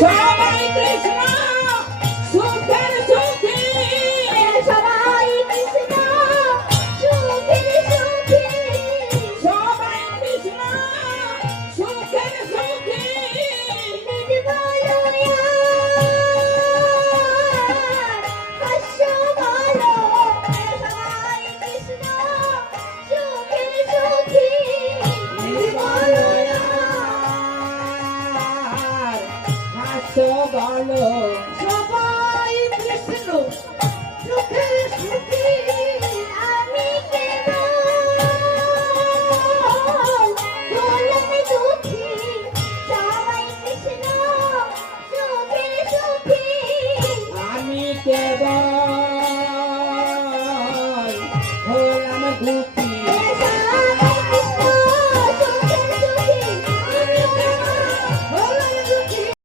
সবাই কৃষ্ণ সুখের সুখী, সবাই কৃষ্ণ সুখের সুখী, সবাই কৃষ্ণ সুখের সুখী। নিজ বলো হাস্য বলো, সবাই কৃষ্ণ সুখের সুখী, নিজ বলো হাস্য বলো সবাই কৃষ্ণ